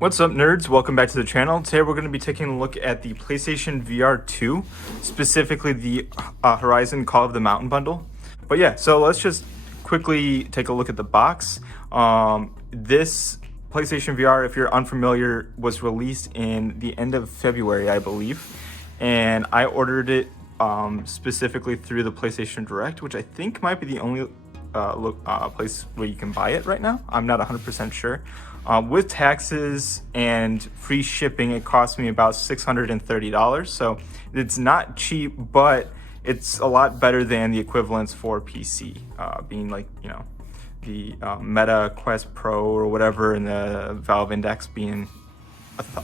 What's up, nerds? Welcome back to the channel. Today we're going to be taking a look at the PlayStation VR2, specifically the Horizon Call of the Mountain bundle. But yeah, so let's just quickly take a look at the box. This PlayStation VR, if you're unfamiliar, was released in the end of February, I believe. And I ordered it specifically through the PlayStation Direct, which I think might be the only place where you can buy it right now. I'm not 100% sure. With taxes and free shipping, it cost me about $630. So it's not cheap, but it's a lot better than the equivalents for PC, being like, you know, the Meta Quest Pro or whatever, and the Valve Index being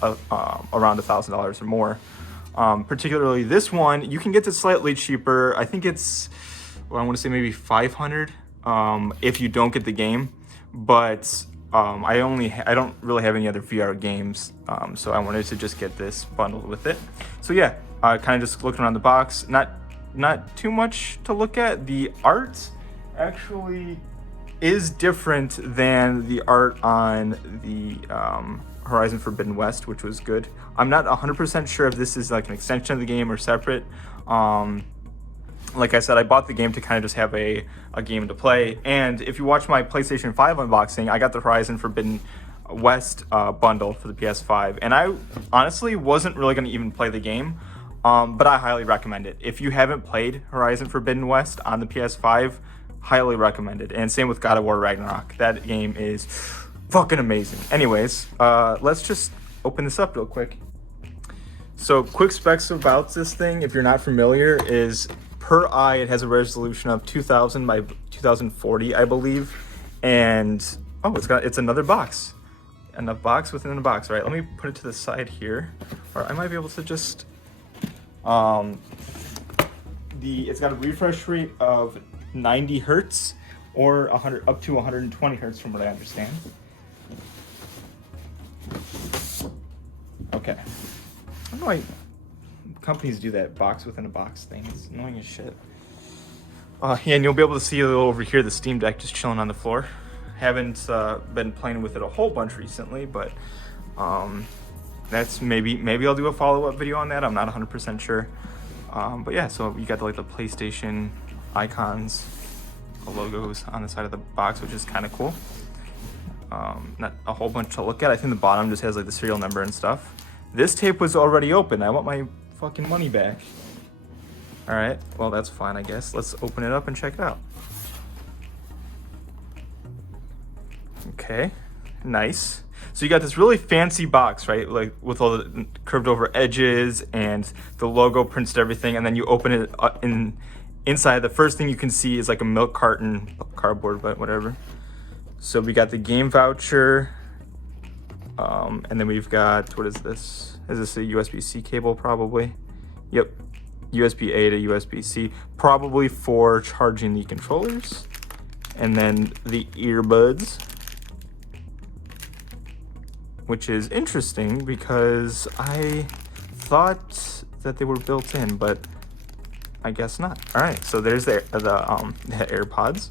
around $1,000 or more. Particularly this one, you can get this slightly cheaper. I think it's, well, I want to say maybe 500 if you don't get the game, but I don't really have any other VR games, so I wanted to just get this bundled with it. So yeah, kind of just looking around the box, not too much to look at. The art actually is different than the art on the Horizon Forbidden West, which was good. I'm not 100% sure if this is like an extension of the game or separate. Like I said, I bought the game to kind of just have a game to play. And if you watch my PlayStation 5 unboxing, I got the Horizon Forbidden West bundle for the PS5. And I honestly wasn't really going to even play the game, but I highly recommend it. If you haven't played Horizon Forbidden West on the PS5, highly recommend it. And same with God of War Ragnarok. That game is fucking amazing. Anyways, let's just open this up real quick. So quick specs about this thing, if you're not familiar, is per eye, it has a resolution of 2000 by 2040, I believe. And oh, it's another box. Enough box within a box. All right, let me put it to the side here. Or I might be able to just it's got a refresh rate of 90 hertz or 100 up to 120 hertz from what I understand. Okay. I don't know why companies do that box within a box thing. It's annoying as shit. Yeah, and you'll be able to see a little over here the Steam Deck just chilling on the floor. Haven't been playing with it a whole bunch recently, but that's maybe I'll do a follow-up video on that. I'm not 100% sure. But yeah, so you got the PlayStation icons, the logos on the side of the box, which is kind of cool. Not a whole bunch to look at. I think the bottom just has like the serial number and stuff. This tape was already open. I want my fucking money back. All right, well, that's fine, I guess. Let's open it up and check it out. Okay, nice. So you got this really fancy box, right? Like with all the curved over edges and the logo prints everything, and then you open it up inside. The first thing you can see is like a milk carton, cardboard, but whatever. So we got the game voucher, and then we've got, what is this? Is this a USB-C cable probably? Yep, USB-A to USB-C, probably for charging the controllers. And then the earbuds, which is interesting because I thought that they were built in, but I guess not. All right, so there's the AirPods.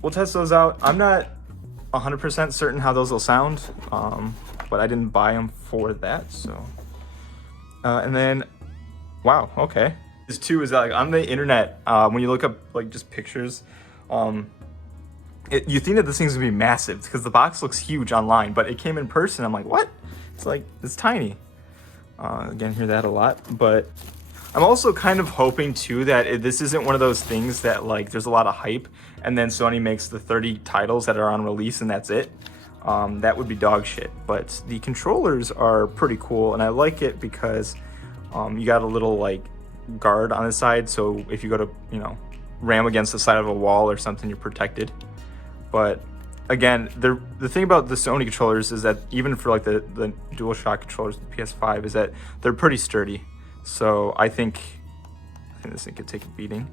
We'll test those out. I'm not 100% certain how those will sound, but I didn't buy them for that. So, and then, wow, okay. This too is like on the internet. When you look up like just pictures, you think that this thing's gonna be massive because the box looks huge online, but it came in person. I'm like, what? It's tiny. Again, hear that a lot, but I'm also kind of hoping too that this isn't one of those things that like there's a lot of hype and then Sony makes the 30 titles that are on release and that's it. That would be dog shit. But the controllers are pretty cool and I like it because you got a little like guard on the side, so if you go to, you know, ram against the side of a wall or something, you're protected. But again, the thing about the Sony controllers is that even for like the DualShock controllers, the PS5, is that they're pretty sturdy. So I think this thing could take a beating.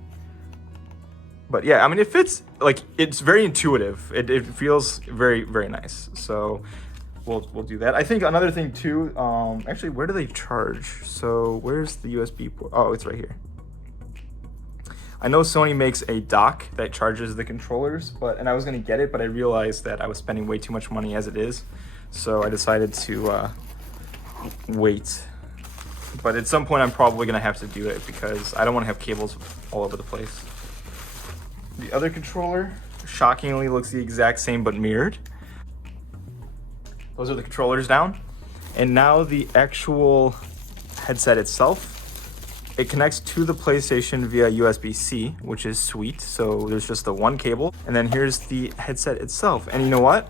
But yeah, I mean, it fits, like, it's very intuitive. It feels very, very nice. So we'll do that. I think another thing too, actually, where do they charge? So where's the USB port? Oh, it's right here. I know Sony makes a dock that charges the controllers, and I was gonna get it, but I realized that I was spending way too much money as it is. So I decided to wait. But at some point I'm probably gonna have to do it because I don't want to have cables all over the place. The other controller shockingly looks the exact same but mirrored. Those are the controllers down. And now the actual headset itself, it connects to the PlayStation via USB-C, which is sweet. So there's just the one cable. And then here's the headset itself. And you know what?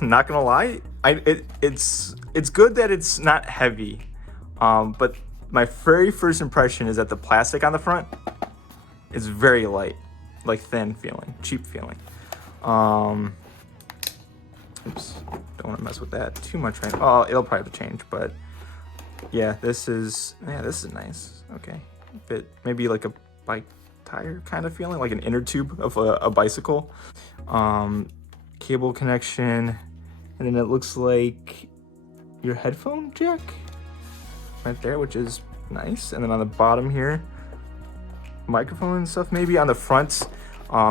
Not gonna lie, it's good that it's not heavy. But my very first impression is that the plastic on the front is very light, like thin feeling, cheap feeling. Oops, don't want to mess with that too much right now. Oh, it'll probably change, but yeah, this is nice. Okay, bit maybe like a bike tire kind of feeling, like an inner tube of a bicycle. Cable connection, and then it looks like your headphone jack right there, which is nice. And then on the bottom here, microphone and stuff. Maybe on the front,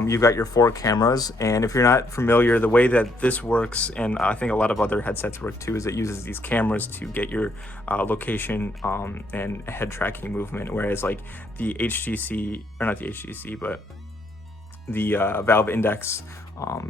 you've got your 4 cameras. And if you're not familiar, the way that this works, and I think a lot of other headsets work too, is it uses these cameras to get your location and head tracking movement. Whereas like the HTC, or not the HTC, but the Valve Index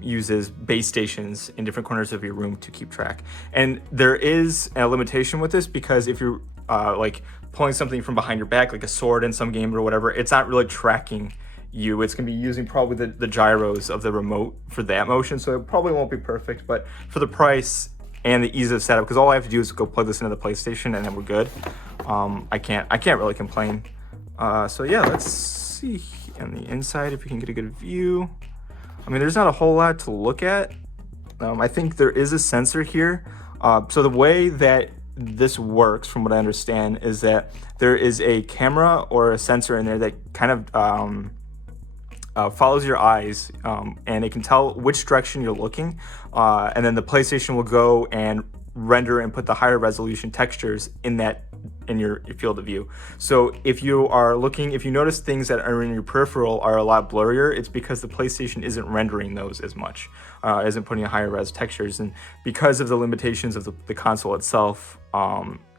uses base stations in different corners of your room to keep track. And there is a limitation with this because if you're like pulling something from behind your back, like a sword in some game or whatever, it's not really tracking you. It's going to be using probably the gyros of the remote for that motion, so it probably won't be perfect. But for the price and the ease of setup, because all I have to do is go plug this into the PlayStation and then we're good. I can't really complain. So yeah, let's see on the inside if we can get a good view. I mean, there's not a whole lot to look at. I think there is a sensor here. So the way that this works, from what I understand, is that there is a camera or a sensor in there that kind of follows your eyes, and it can tell which direction you're looking, and then the PlayStation will go and render and put the higher resolution textures in your field of view. So if you notice things that are in your peripheral are a lot blurrier, it's because the PlayStation isn't rendering those as much, isn't putting higher res textures, and because of the limitations of the console itself,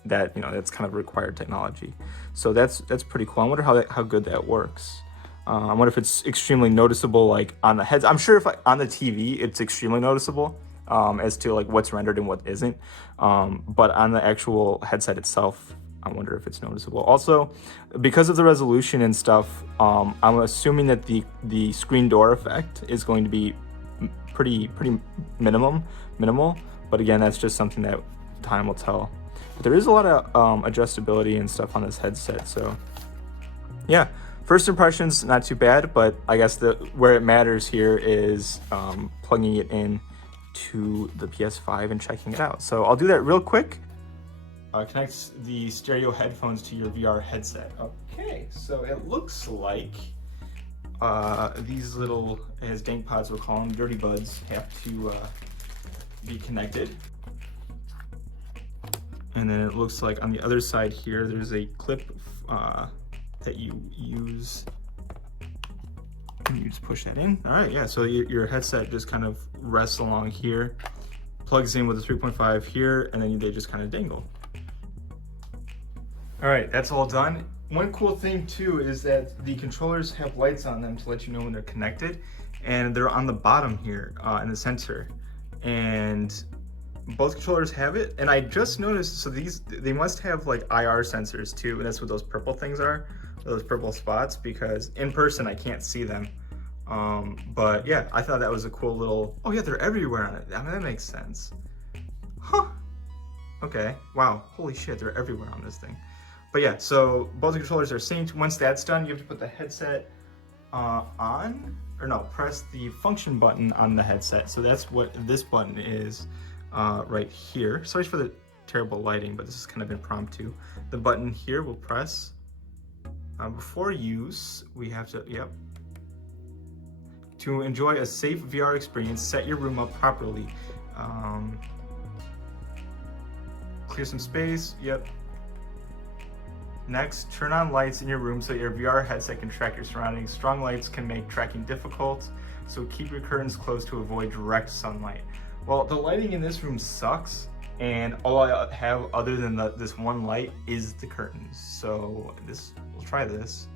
that's kind of required technology. So that's pretty cool. I wonder how good that works. I wonder if it's extremely noticeable, like on the heads. I'm sure if on the TV it's extremely noticeable as to like what's rendered and what isn't. But on the actual headset itself, I wonder if it's noticeable. Also, because of the resolution and stuff, I'm assuming that the screen door effect is going to be pretty minimal. But again, that's just something that time will tell. But there is a lot of adjustability and stuff on this headset. So yeah. First impressions, not too bad, but I guess where it matters here is plugging it in to the PS5 and checking it out. So I'll do that real quick. Connect the stereo headphones to your VR headset. Okay, so it looks like these little, as Dank Pods will call them, dirty buds, have to be connected. And then it looks like on the other side here, there's a clip that you use, and you just push that in. All right, yeah, so your headset just kind of rests along here, plugs in with a 3.5 here, and then they just kind of dangle. All right, that's all done. One cool thing too is that the controllers have lights on them to let you know when they're connected, and they're on the bottom here in the center. And both controllers have it, and I just noticed, so they must have like IR sensors too, and that's what those purple things are, those purple spots, because in person I can't see them. But yeah, I thought that was a cool little, oh yeah, they're everywhere on it. I mean, that makes sense. Huh. Okay, wow, holy shit, they're everywhere on this thing. But yeah, so both the controllers are synced. Once that's done, you have to put the headset press the function button on the headset. So that's what this button is right here. Sorry for the terrible lighting, but this is kind of impromptu. The button here will press. Before use, we have to, to enjoy a safe VR experience, set your room up properly. Clear some space, Next, turn on lights in your room so your VR headset can track your surroundings. Strong lights can make tracking difficult, so keep your curtains closed to avoid direct sunlight. Well, the lighting in this room sucks, and all I have other than this one light is the curtains. So we'll try this.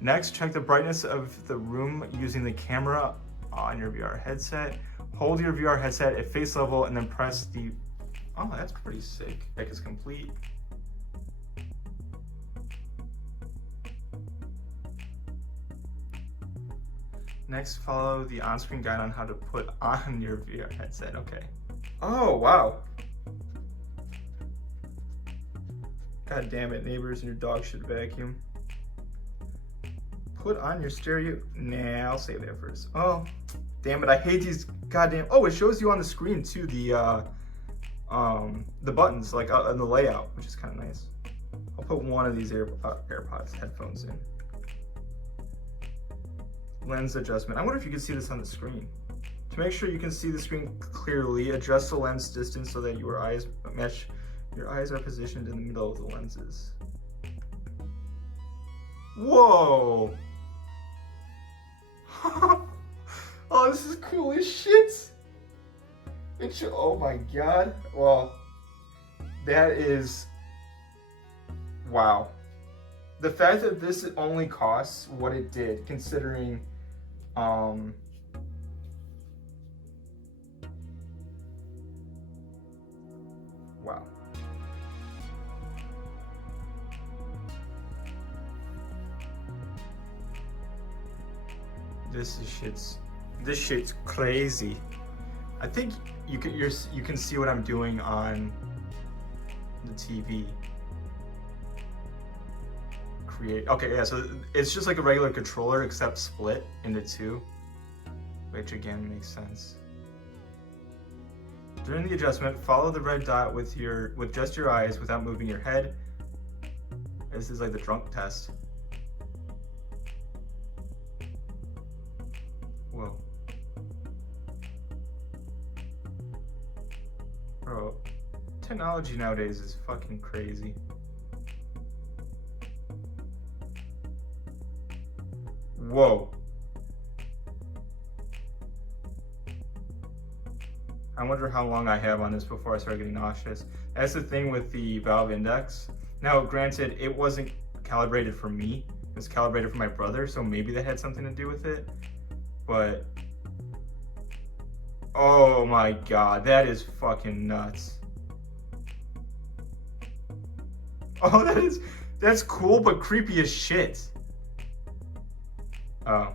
Next, check the brightness of the room using the camera on your VR headset. Hold your VR headset at face level and then press the, oh, that's pretty sick. Check is complete. Next, follow the on-screen guide on how to put on your VR headset. Okay. Oh, wow. God damn it, neighbors, and your dog should vacuum. Put on your stereo. Nah, I'll save that first. Oh, damn it, I hate these goddamn. Oh, it shows you on the screen too, the buttons, like in the layout, which is kind of nice. I'll put one of these AirPods headphones in. Lens adjustment. I wonder if you can see this on the screen. To make sure you can see the screen clearly, adjust the lens distance so that your eyes mesh. Your eyes are positioned in the middle of the lenses. Whoa! Oh, this is cool as shit! Oh my god. Well, that is... wow. The fact that this only costs what it did, considering wow. This shit's crazy. I think you can see what I'm doing on the TV. Okay, yeah, so it's just like a regular controller except split into two, which again makes sense. During the adjustment, follow the red dot with just your eyes without moving your head. This is like the drunk test. Whoa. Bro, technology nowadays is fucking crazy. Whoa. I wonder how long I have on this before I start getting nauseous. That's the thing with the Valve Index. Now, granted, it wasn't calibrated for me. It was calibrated for my brother, so maybe that had something to do with it. But, oh my god, that is fucking nuts. Oh, that's cool, but creepy as shit. Oh.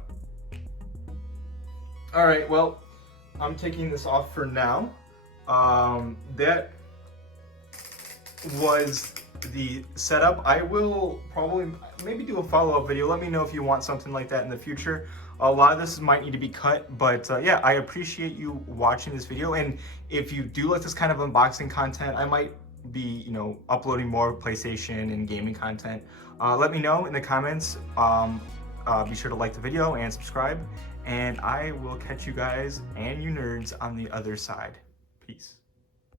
All right, well, I'm taking this off for now. That was the setup. I will probably maybe do a follow-up video. Let me know if you want something like that in the future. A lot of this might need to be cut, but yeah, I appreciate you watching this video. And if you do like this kind of unboxing content, I might be, uploading more PlayStation and gaming content. Let me know in the comments. Be sure to like the video and subscribe, and I will catch you guys and you nerds on the other side. Peace.